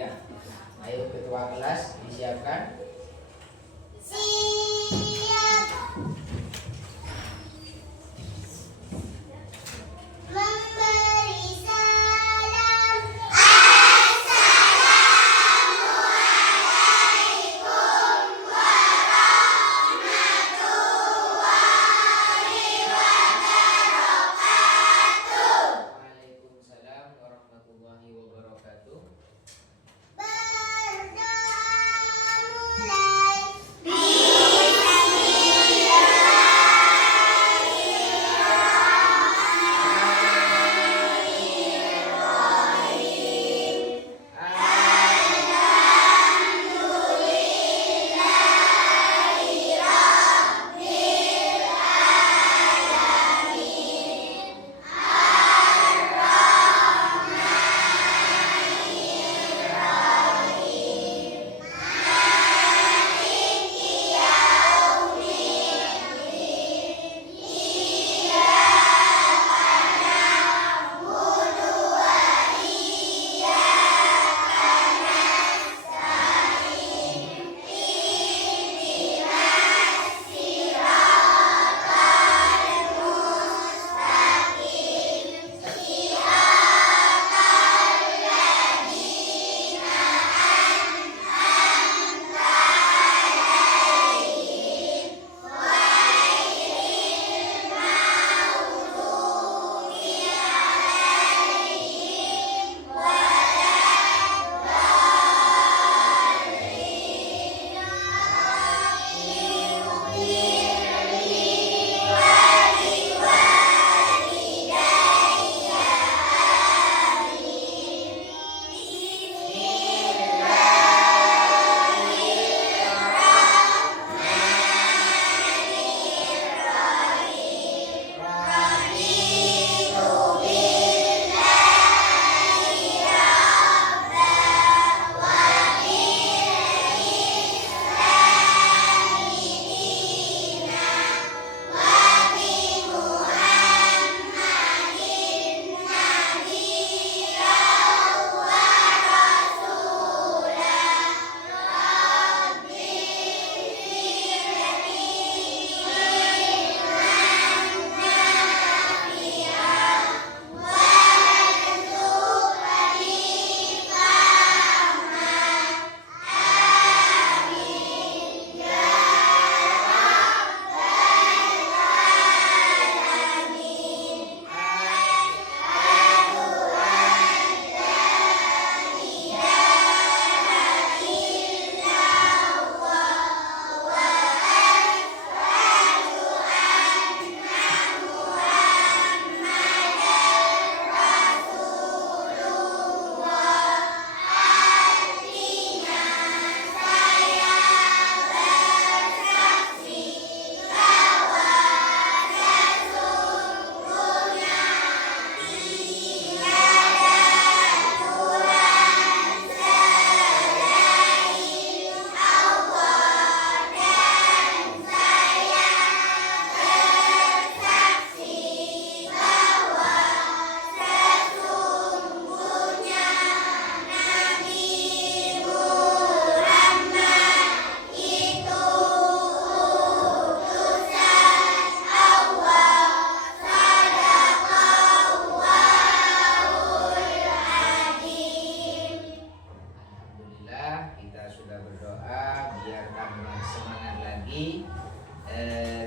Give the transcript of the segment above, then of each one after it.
ya. Ayo ketua kelas disiapkan. Siap. Memberi salam. Assalamualaikum warahmatullahi wabarakatuh. Waalaikumsalam warahmatullahi wabarakatuh.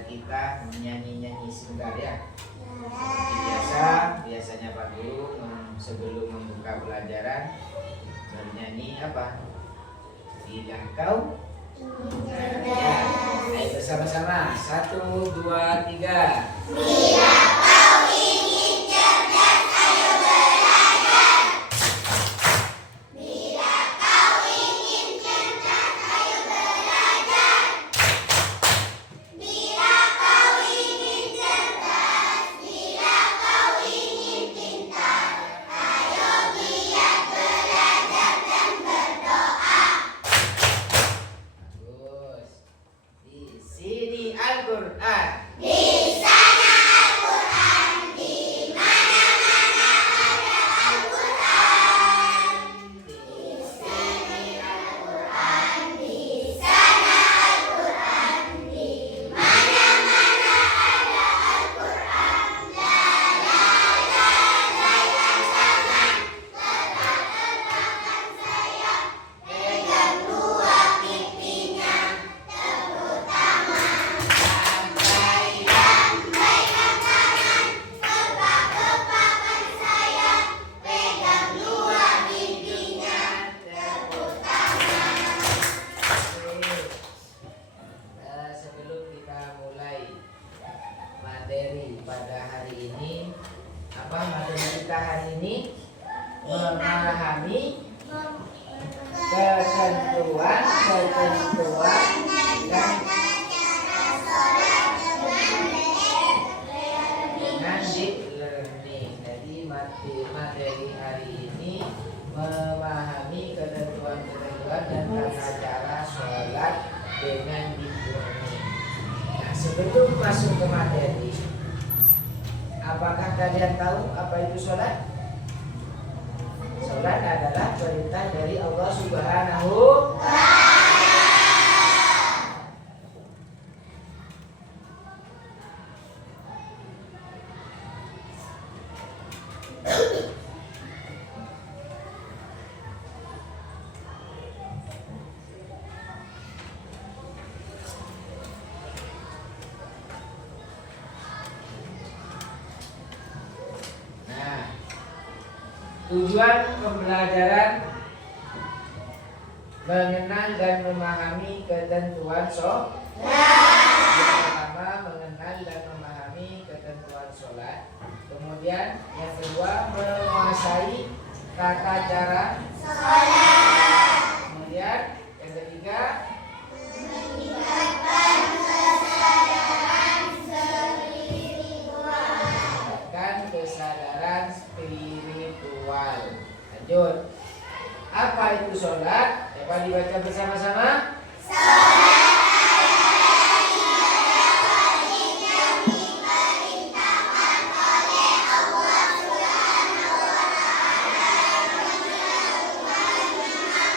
Kita nyanyi-nyanyi sebentar ya. Seperti biasa, biasanya Pak Guru sebelum membuka pelajaran bernyanyi apa? Bila kau ya, ayo bersama-sama. 1, 2, 3. Bila kau ingin cerdas, ayo belajar. Bila kau ingin cerdas, ayo belajar. Bila kau ingin cerdas, bila kau ingin pintar, ayo giat belajar dan berdoa. Bagus. Di sini Al-Qur'an. Di sana Al-Quran. ketentuan dan dengan deep learning. Jadi materi hari ini memahami ketentuan-ketentuan dan tata cara sholat dengan deep learning. Nah, sebelum masuk ke materi, apakah kalian tahu apa itu sholat? Sholat adalah perintah dari Allah Subhanahu wa Ta'ala. Tujuan pembelajaran mengenal dan memahami ketentuan sholat. Yang pertama, mengenal dan memahami ketentuan sholat. Kemudian yang kedua, menguasai tata cara sholat. Kemudian yang ketiga, meningkatkan kesadaran spiritual. Lanjut. Apa itu sholat? Coba dibaca bersama-sama. Sholat adalah ibadah wajib yang diperintahkan oleh Allah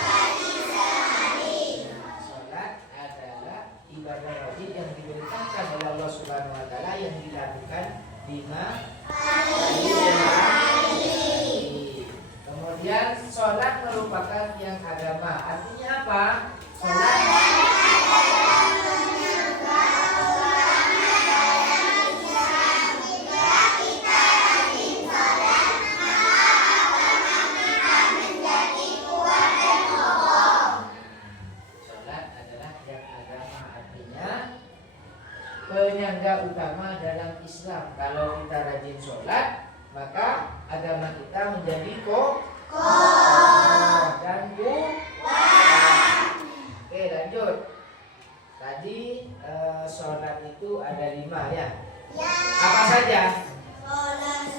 Subhanahu wa Ta'ala sehari. Sholat adalah ibadah wajib yang diperintahkan oleh Allah Subhanahu wa Ta'ala yang dilakukan 5 hari. Kemudian sholat merupakan yang agama. Artinya apa? Sholat adalah menyembah orang dalam Islam. Jika kita rajin sholat, maka agama kita menjadi kuat dan kokoh. Sholat adalah yang agama, artinya penyangga utama dalam Islam. Kalau kita rajin sholat, maka agama kita menjadi kokoh dan kuat. Oke, lanjut. Tadi sholat itu ada 5 ya. Apa saja? Sholat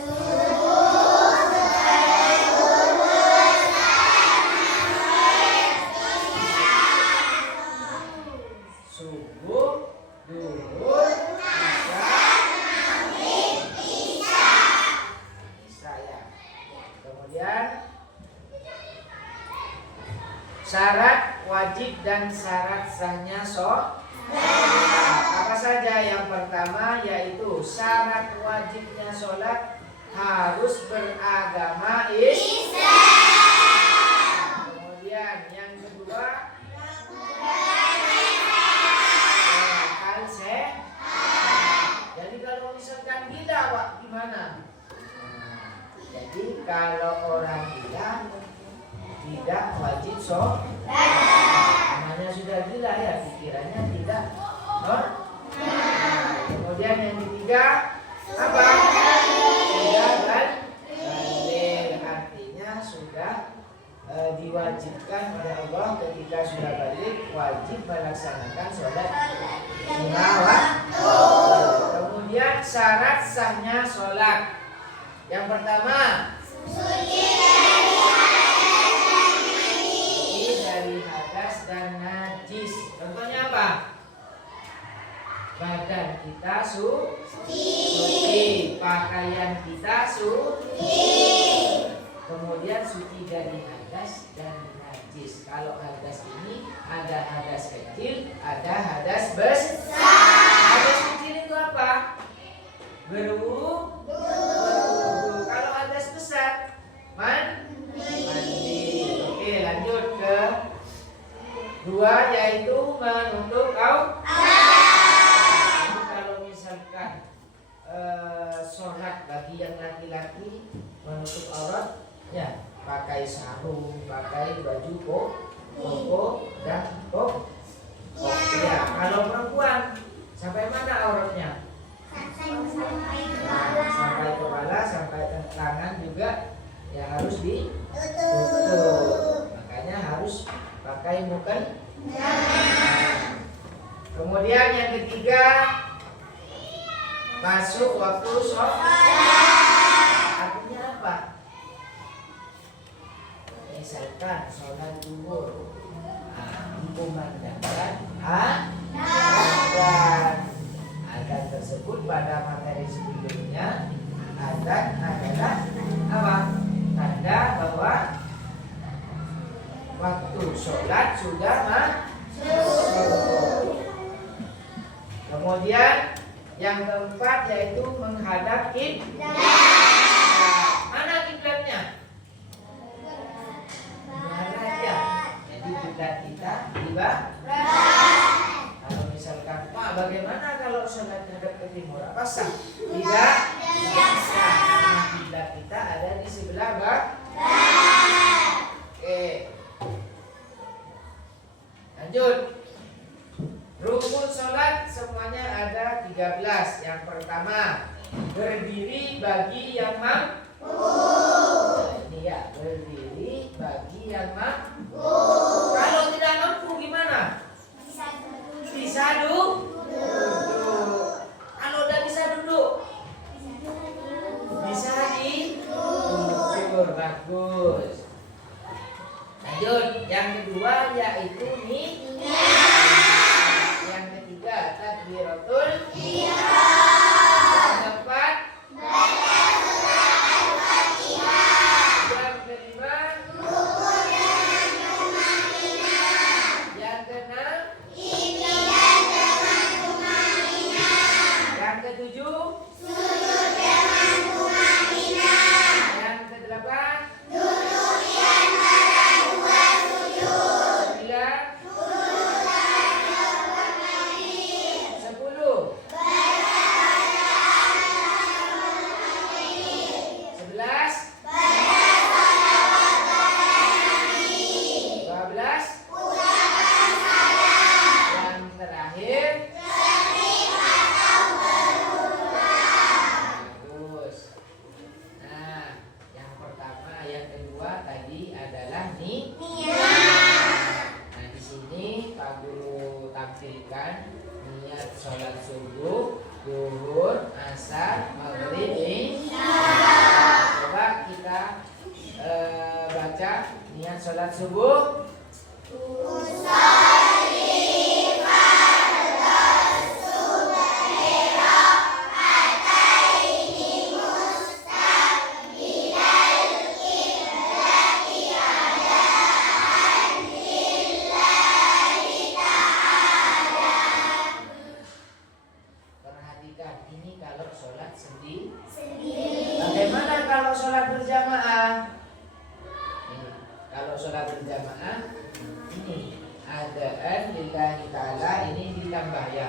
subuh, duhur, asar, maghrib, isya ya. Kemudian syarat wajib dan syarat sahnya sholat. Apa saja? Yang pertama yaitu syarat wajibnya sholat harus beragama Islam. Kemudian yang kedua, jadi kalau misalkan gila, Wak, gimana? Jadi kalau orang gila tidak wajib sholat. Namanya sudah gila ya, pikirannya tidak kemudian yang ketiga apa? Sudah balik, artinya sudah diwajibkan oleh Allah. Ketika sudah balik, wajib melaksanakan sholat 5 waktu. Kemudian syarat sahnya sholat. Yang pertama, suci dari hadas dan najis. Contohnya apa? Badan kita suci, pakaian kita suci. Kemudian suci dari hadas dan najis. Kalau hadas ini ada hadas kecil, ada hadas besar. Hadas kecil itu apa? Berwudu. Kalau hadas besar, mandi. Oke, lanjut ke 2, yaitu menutup aurat. Kalau misalkan sholat bagi yang laki-laki menutup aurat, ya pakai sarung, pakai baju koko dan kok. Ya, kalau perempuan sampai mana auratnya? Sampai kepala, sampai tangan juga ya harus ditutup. Makanya harus pakai pakai mukena. Kemudian yang ketiga, masuk waktu sholat. Artinya apa? Misalkan sholat zuhur, dikumandangkan azan tersebut pada materi sebelumnya. Azan adalah apa? Tanda bahwa waktu sholat sudah masuk. Kemudian yang keempat yaitu menghadap kiblat. Mana kiblatnya? Barat ya. Jadi kiblat kita di barat. Kalau misalkan Pak, bagaimana kalau sholat menghadap ke timur? Apa sah? Tidak sah. Kiblat kita ada di sebelah barat. Oke. Lanjut. Rukun sholat semuanya ada 13. Yang pertama, berdiri bagi yang mampu. Ini ya, berdiri bagi yang mampu. Kalau tidak mampu gimana? Bisa duduk. Kalau udah bisa duduk, bisa tidur. Bagus. Lanjut, yang kedua yaitu yang ketiga takbiratul ihram. Yang keempat yang kelima yang keenam yang ketujuh yang kedelapan niat sholat subuh, zuhur, asar, maghrib, isya. Coba kita baca niat sholat subuh. Ini kalau sholat sendiri. Bagaimana kalau sholat berjamaah? Ini, kalau sholat berjamaah ini adaan lillahi ta'ala, ini ditambah ya.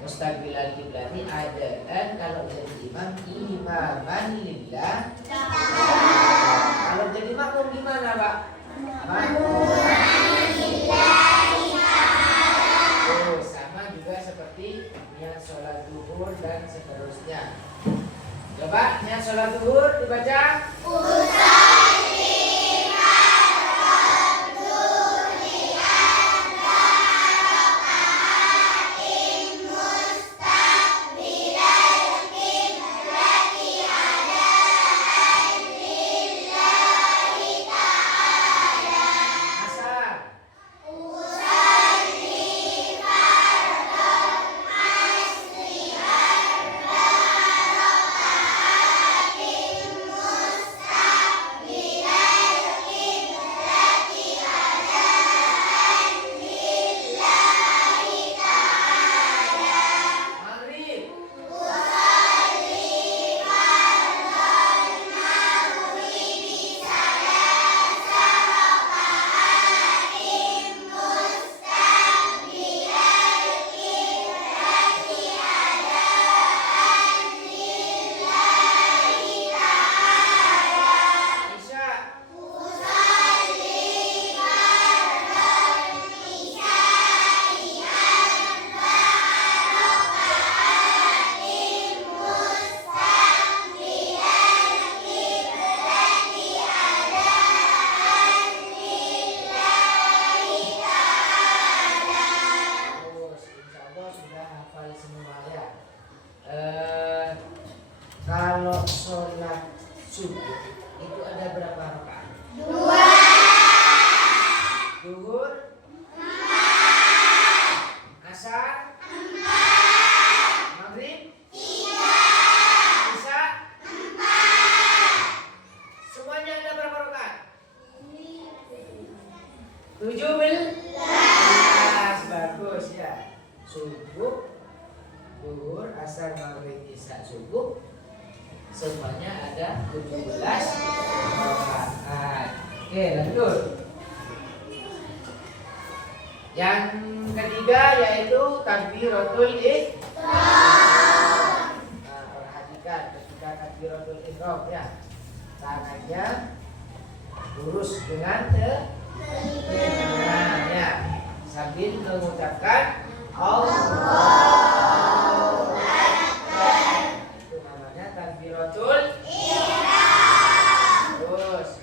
Mustaqbilal kiblati adaan kalau jadi imam imaman lillah. Kalau jadi makmum gimana, Pak? Sama juga seperti niat sholat zuhur dan seterusnya. Coba niat sholat zuhur dibaca. Zuhur, asar, maghrib, isya, semuanya ada berapa rakaat? 17. Bagus ya. Subuh, zuhur, asar, maghrib, isya, subuh, semuanya ada 17 rakaat. Oke, lanjut. Yang ketiga yaitu takbiratul ihram. Nah, perhatikan ketika takbiratul ihram ya. Tangannya lurus dengan telinga ya, sambil mengucapkan Allahu Akbar. Itu namanya takbiratul ihram. Terus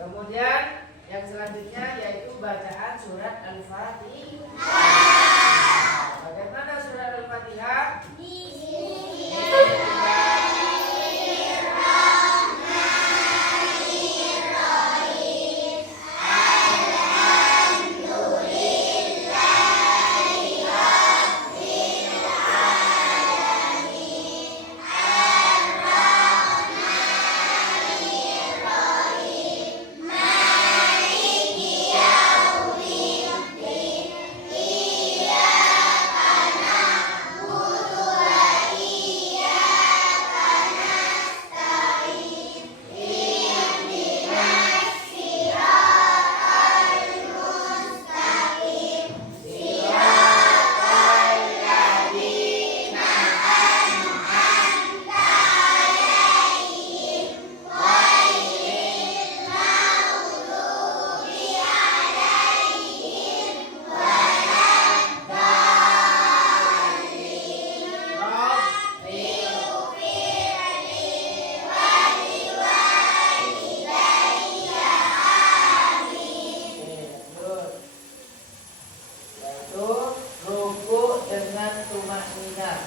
kemudian yang selanjutnya yaitu bacaan surat Al-Fatihah. Bagaimana surat Al-Fatihah?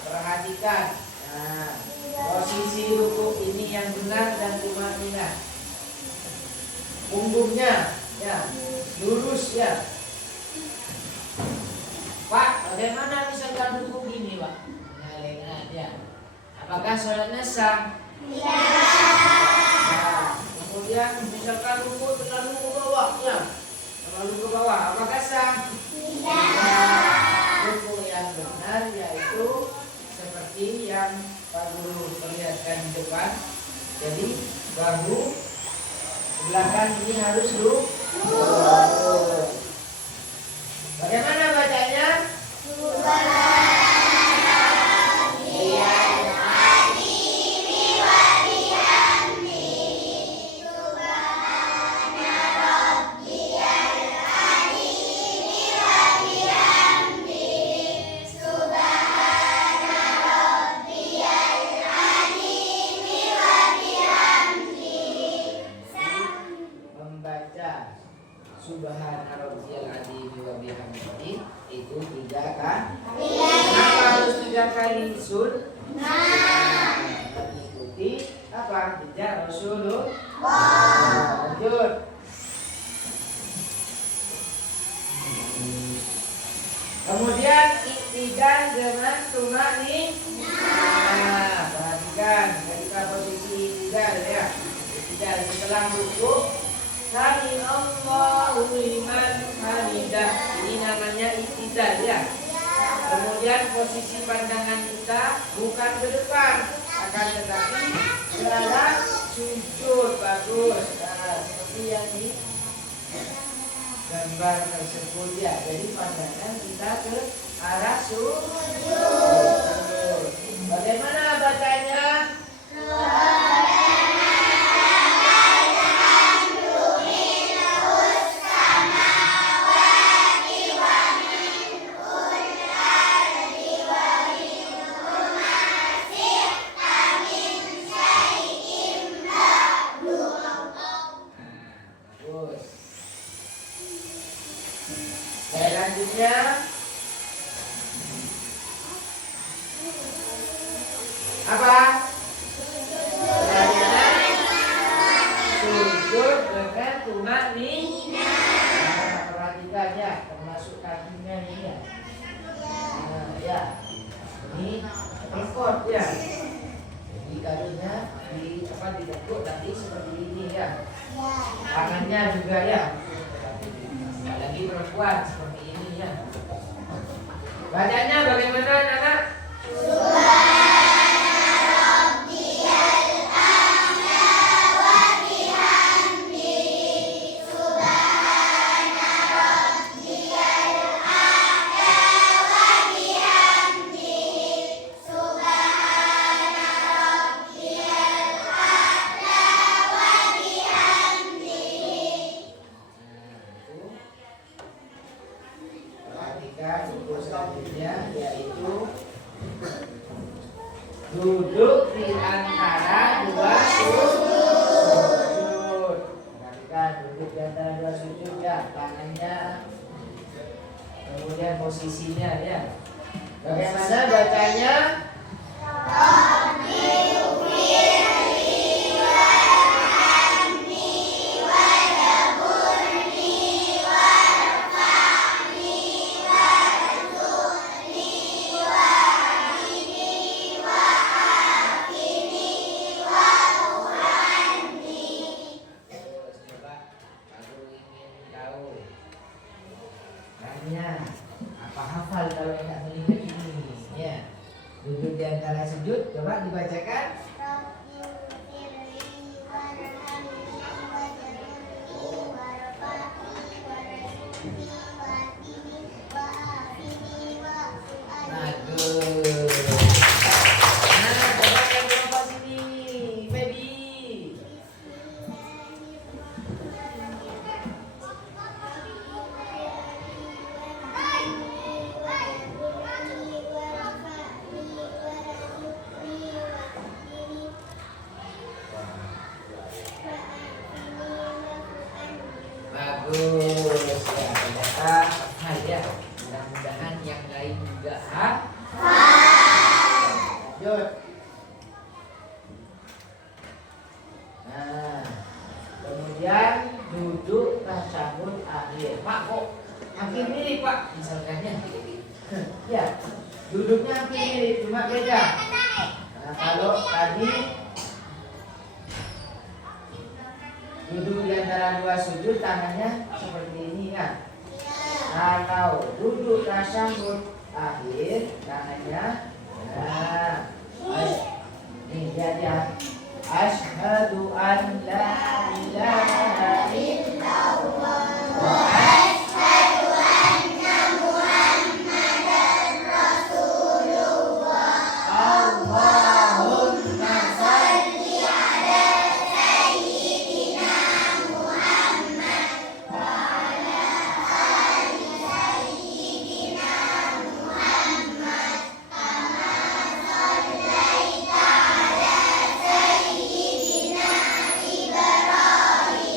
Perhatikan, nah, posisi ruku ini yang benar dan tumaninah. Punggungnya ya lurus ya. Pak, bagaimana misalkan ruku gini, Pak? Nah, ya. Apakah sholatnya sah? Iya. Nah, kemudian misalkan ruku terlalu ke bawah, ya. Terlalu ke bawah, apakah sah? Iya. Ruku yang benar yaitu seperti yang Pak Guru perlihatkan di depan. Jadi bahu belakang ini harus lurus. Bagaimana bacanya? Subhana rabbiyal azim wa bihamdihi itu 3 kan? Kenapa harus 3 kali sunnah? Mengikuti apa? Jejak Rasulullah. Lanjut. Kemudian iktidal dengan tumaninah. Perhatikan ketika posisi iktidal ya. Iktidal setelah ruku. Sami Allahu liman hamidah. Ini namanya iktidal ya. Kemudian posisi pandangan kita bukan ke depan, akan tetapi ke arah sujud. Bagus. Nah, seperti yang di gambar tersebut ya. Jadi pandangan kita ke arah sujud. Bagaimana bacanya? Selanjutnya apa? Selanjutnya sujud dengan tumaninah. termasuk kakinya ini ya. Nah, ya. Ini tekuk ya. Jadi kakinya ditekuk nanti seperti ini ya. Tangannya juga ya. Apalagi perempuan seperti ini ya. Bacanya bagaimana anak? Untuk selanjutnya yaitu duduk di antara dua sujud. Perhatikan duduk di antara dua sujud ya, tangannya, kemudian posisinya ya. Bagaimana bacanya? Apa hafal kalau enak melihat ini ya. Duduk di antara sujud, coba dibacakan. Bagus. Nah, coba yang berapa sini, Feby? Bagus ya, ternyata hafal ya. Mudah-mudahan yang lain juga lanjut. Nah, kemudian duduk tasyahud akhir. Pak, kok hampir mirip Pak misalkan ya. Ya, duduknya hampir mirip, cuma beda. Nah, kalau tadi duduk di antara dua sujud, tangannya seperti ini kan. Kalau duduk tasyahud akhir, tangannya nih dia asyhadu an la ilaha illallah wa asyhadu anna muhammadar rasulullah. Allahumma shalli ala sayyidina Muhammad wa ala ali sayyidina Muhammad kama shallaita ala sayyidina Ibrahim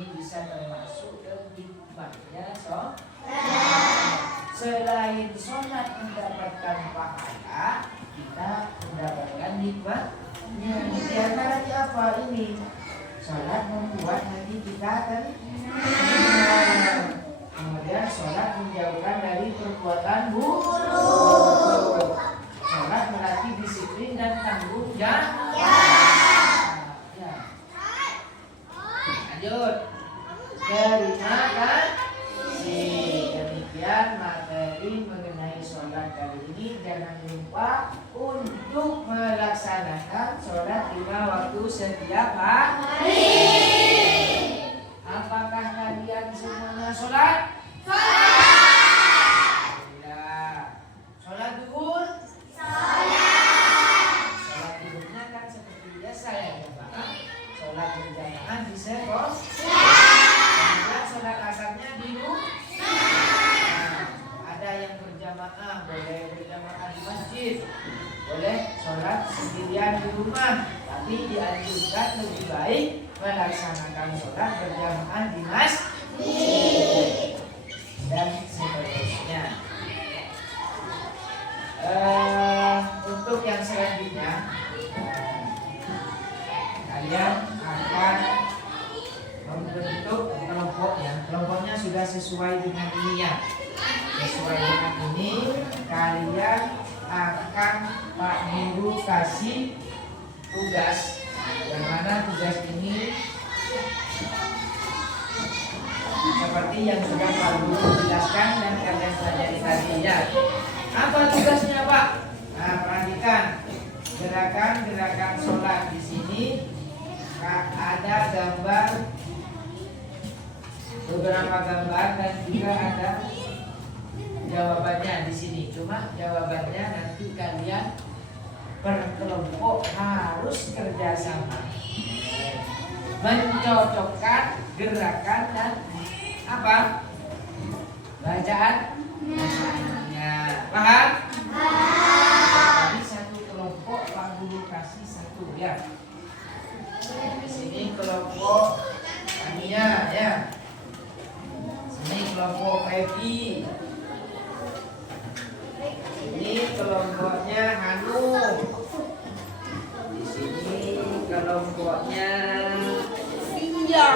ini bisa termasuk ke hikmahnya selain sholat mendapatkan pahala, kita mendapatkan hikmahnya. Di antaranya apa ini? Sholat membuat hati kita tenang. Kemudian sholat menjauhkan dari perbuatan buruk. Sholat melatih disiplin dan tanggung jawab. Ya. Lanjut. Terima kasih. Demikian materi mengenai sholat kali ini. Jangan lupa untuk melaksanakan sholat 5 waktu setiap hari. Apakah kalian semuanya sholat? Ya. Sholat duhur? Sholat duhurnya kan seperti biasa ya Bapak. Sholat berjamaah di sekolah. Kemudian sholat asarnya di rumah. Ada yang berjamaah, boleh berjamaah di masjid, boleh sholat sendirian di rumah. Tapi dianjurkan lebih baik melaksanakan sholat berjamaah di masjid dan seterusnya. Untuk yang selanjutnya, kalian akan membentuk kelompoknya. Kelompoknya sudah sesuai dengan ini ya. Sesuai dengan ini, kalian akan Pak Guru kasih tugas. Yang mana tugas ini seperti yang sudah Pak Guru jelaskan dan kalian pelajari tadi ya. Apa tugasnya Pak? Nah, perhatikan gerakan-gerakan sholat di sini. Ada gambar, beberapa gambar dan juga ada jawabannya di sini. Cuma jawabannya nanti kalian per kelompok harus kerjasama mencocokkan gerakan dan apa bacaannya. Paham? Jadi satu kelompok Pak Guru kasih satu ya. Di sini kelompok Ania ya. Sini kelompok Pepi. Ini kelompoknya Hanum. Di sini kelompoknya Sia.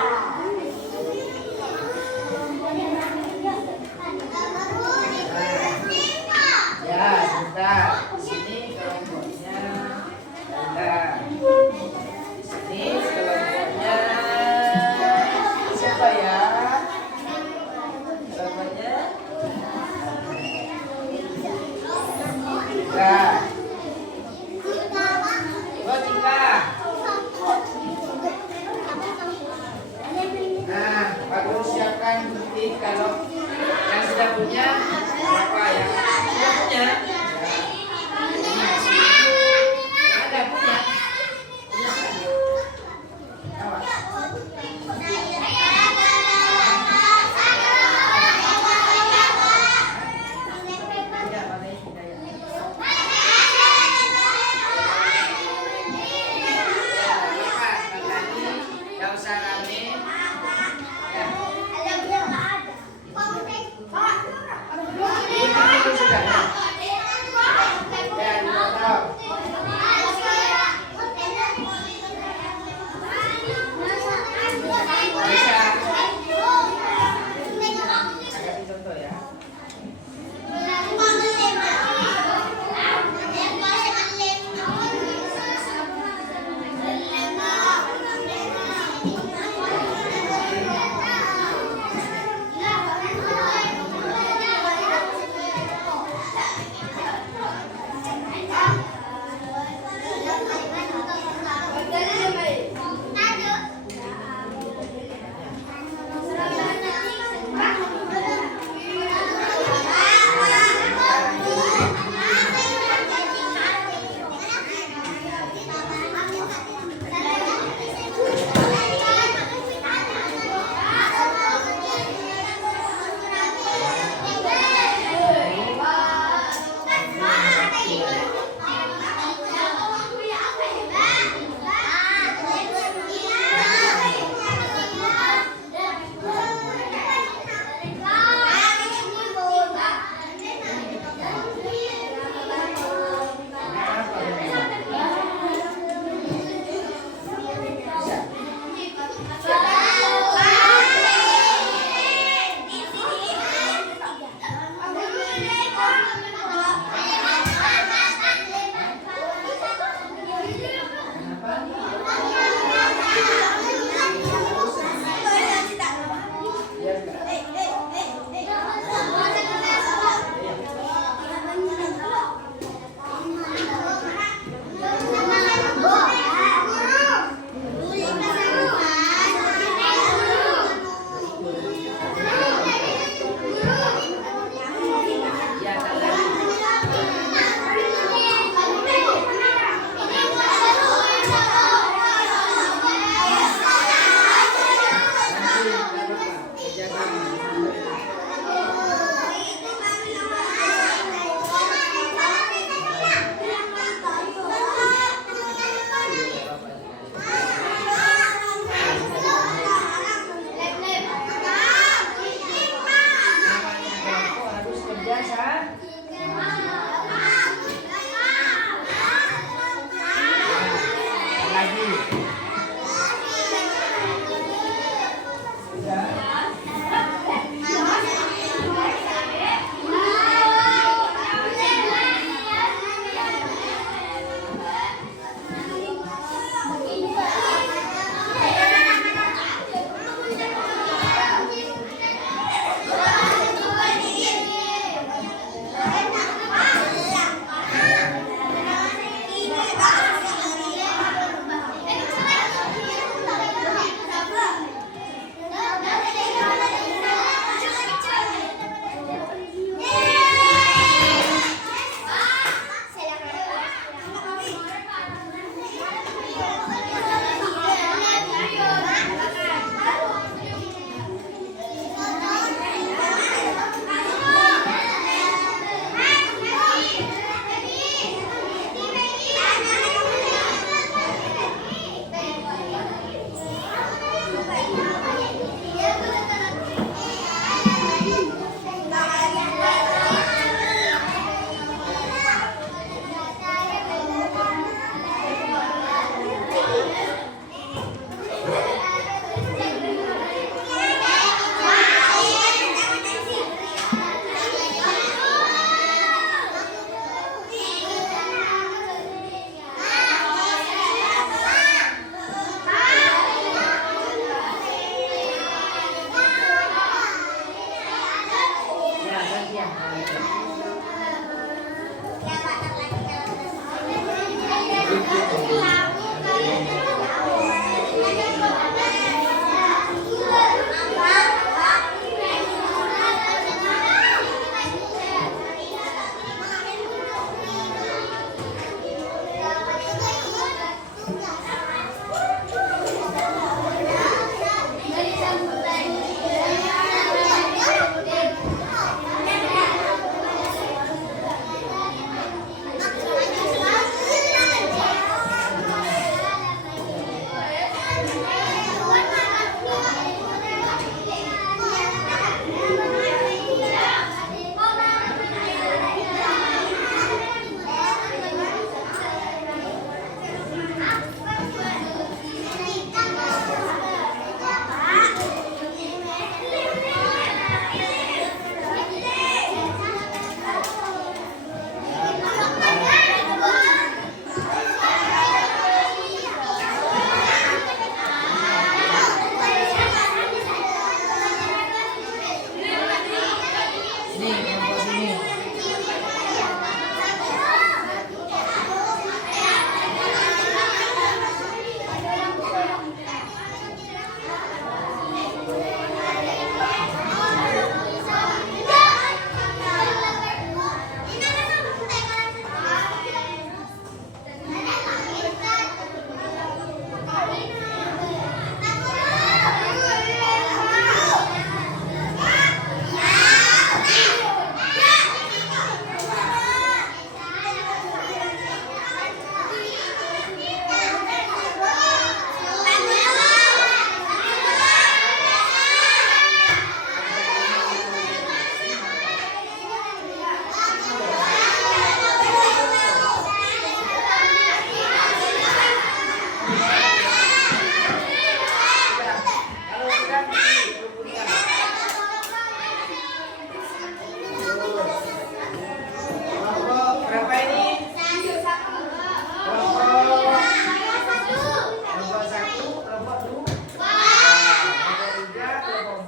Ya, sebentar. Di sini kelompoknya Anda. Di sini kelompoknya siapa ya? Kelompoknya Tika. Oh, Tika. Nah, Pak Guru siapkan bukti kalau yang sudah punya berapa ya? Sudah punya? Ada punya?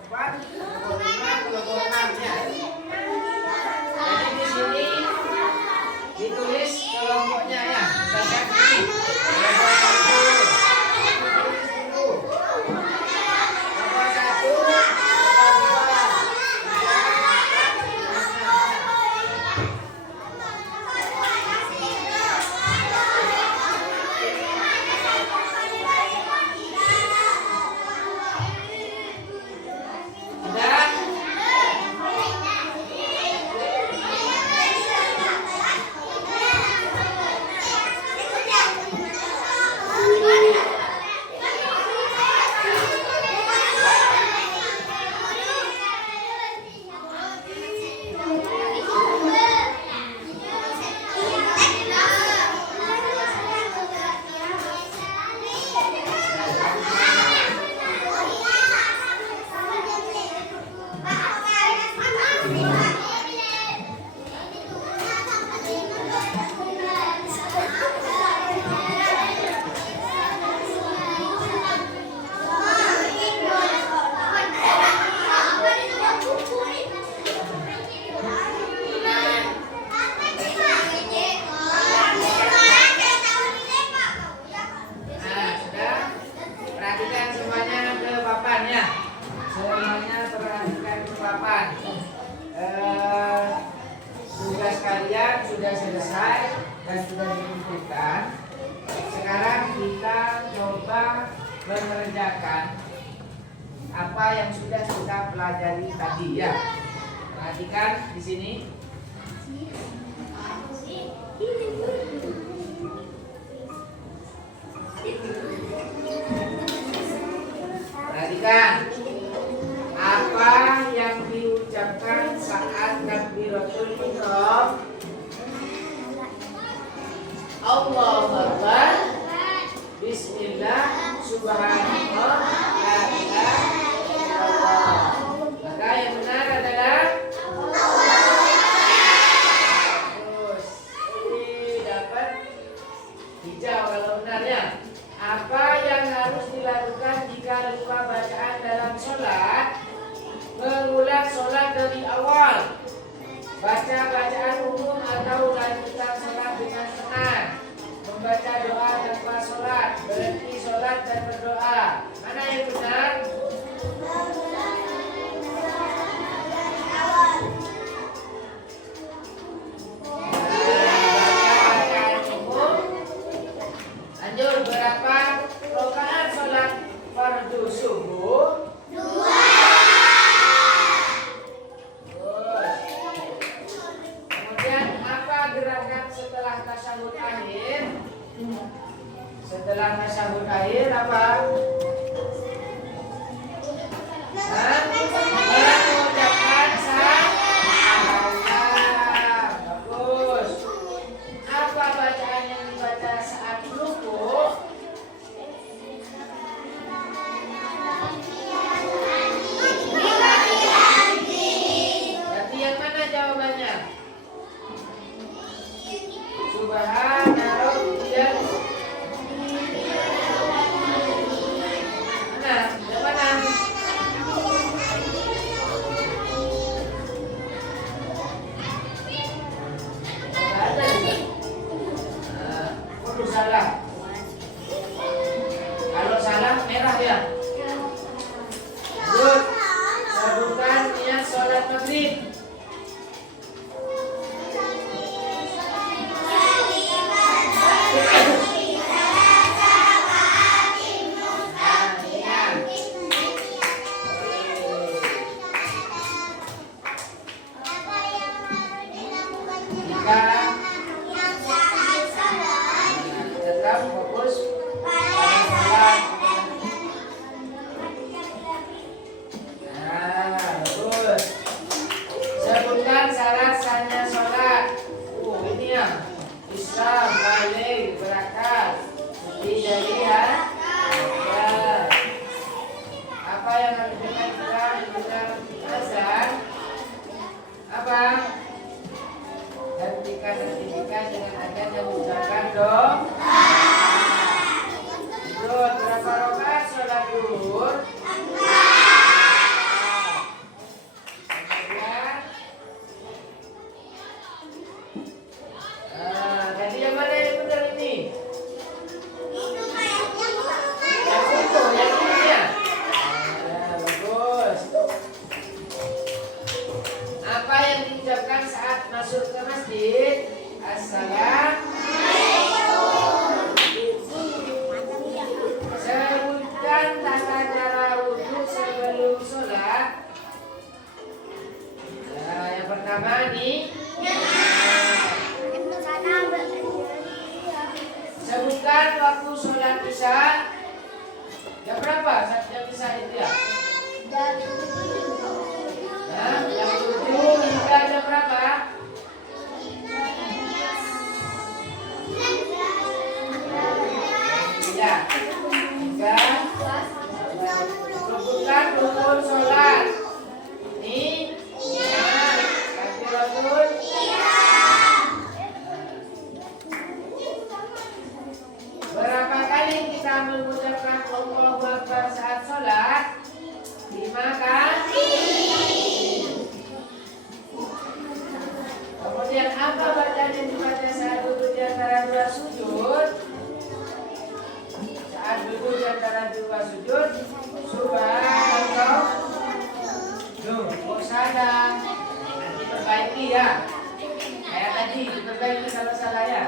4, kelompok 5, kelompok 6 ya. Jadi di sini ditulis kelompoknya ya. Misalkan ini kelompok 1. Kelompok 1, tugas kalian sudah selesai dan sudah dikumpulkan. Sekarang kita coba mengerjakan apa yang sudah kita pelajari tadi ya. Perhatikan di sini. Perhatikan apa yang diucapkan saat takbiratul ihram. Allahu Akbar, Bismillah, Subhanallah, La ilaha illallah. Maka yang benar adalah terus ini dapat hijau kalau benarnya. Apa yang harus dilakukan jika lupa bacaan dalam sholat? Mengulang sholat dari awal, baca bacaan umum atau lanjutan sholat dengan tenang, membaca doa tanpa sholat, berhenti sholat dan berdoa. Mana yang benar? Lanjut, berapa rakaat sholat fardu subuh? 2. Kemudian apa gerakan setelah tasyahud akhir? Setelah tasyahud akhir apa? pertama nih. Sebutkan waktu sholat isya. Jam berapa jam isya itu ya? Nah, jam 7 hingga jam berapa? Ya, hingga sebutkan rukun sholat. Ini takbiratul berapa kali kita mengucapkan Allahu Akbar saat sholat? 5 kali. Kemudian apa bacaan yang dibaca saat duduk di antara dua sujud? Saat duduk di antara dua sujud, subhanallah. Duh, kok salah? Nanti perbaiki ya. Kayak tadi, diperbaiki kalau salah ya.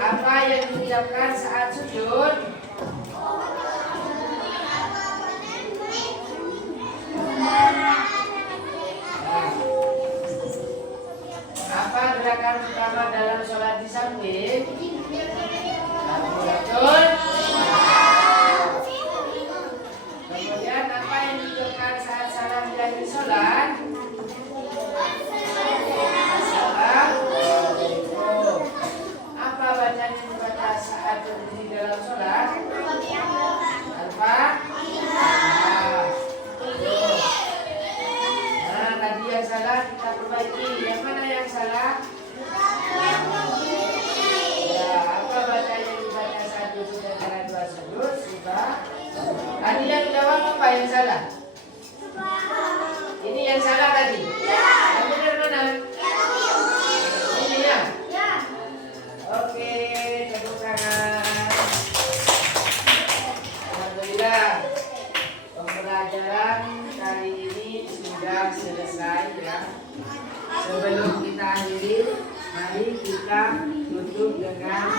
Apa yang diucapkan saat sujud? Apa gerakan pertama dalam sholat di samping? Takbiratul. Kemudian apa yang diucapkan saat salam di akhir sholat? Assalamualaikum. Apa bacaan yang dibaca saat berdiri dalam sholat? Al-Fatihah. Nah, tadi yang salah kita perbaiki. Yang mana yang salah? Ya, apa bacaan yang dibaca saat duduk antara dua sujud? Sudah. Tadi yang jawab apa yang salah? Ini yang salah tadi. Yang benar mana? Ini ya. Oke, tepuk tangan. Alhamdulillah, pembelajaran kali ini sudah selesai ya. Sebelum kita akhiri, mari kita tutup dengan